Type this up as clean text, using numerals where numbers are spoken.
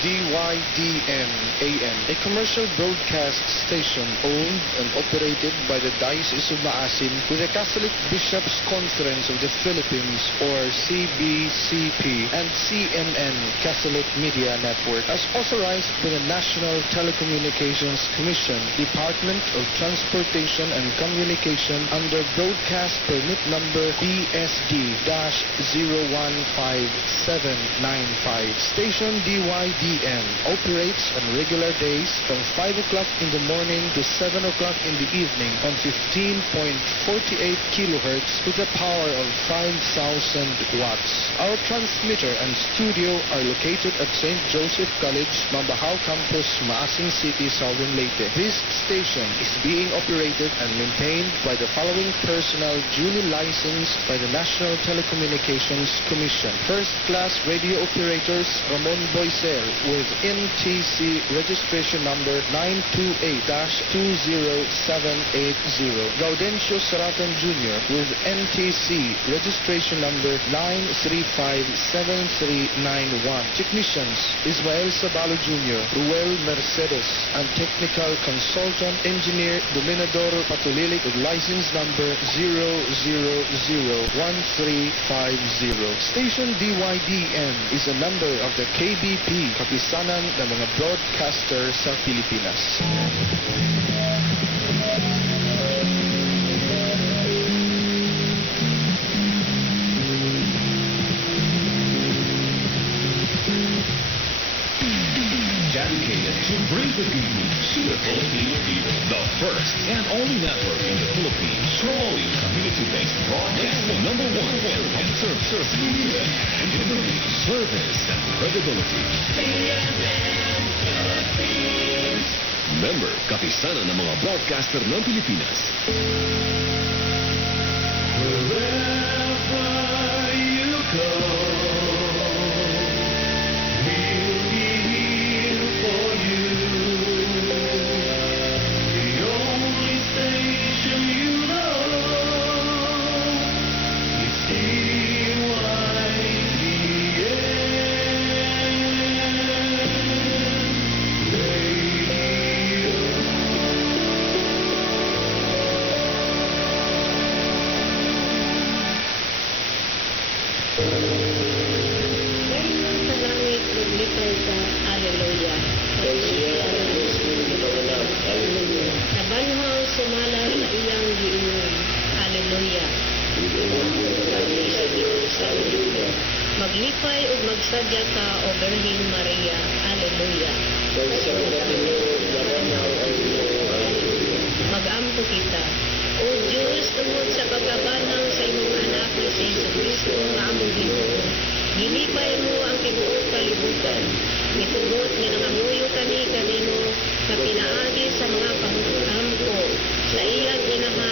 DYDN AM, a commercial broadcast station owned and operated by the Diocese of Maasin with the Catholic Bishops' Conference of the Philippines, or CBCP, and CNN Catholic Media Network, as authorized by the National Telecommunications Commission, Department of Transportation and Communication, under broadcast permit number BSD-015795. Station DYDN operates on regular days from 5 o'clock in the morning to 7 o'clock in the evening on 15.48 kilohertz with a power of 5,000 watts. Our transmitter and studio are located at St. Joseph College, Mambahaw Campus, Maasin City, Southern Leyte. This station is being operated and maintained by the following personnel duly licensed by the National Telecommunications Commission. First class radio operators Ramon Boiser with NTC registration number 928-20780. Gaudencio Saratan Jr. with NTC registration number 9357391. Technicians Ismael Sabalo Jr., Ruel Mercedes, and technical consultant engineer Dominador Patulilik with license number 0001350. Station DYDN is a member of the KBP, Kapisanan ng mga Broadcaster sa Pilipinas. Dedicated to bring the good news to the Filipino people. The first and only network in the Philippines promoting community-based broadcasting. Number one and service and credibility. Member, kapisanan ng mga broadcaster ng Pilipinas. Wherever you go, Maglipay o magsadya ka o Birhen Maria. Alleluia. Mag-ampo kita. O Diyos, tungod sa pagkabanang sa imong anak na si Jesucristo nga among Ginoo, gilipay mo ang tibuok kalibutan. Mitugot nga nangamuyo kami kanimo na pinaagi sa mga panghampo sa iyang inahan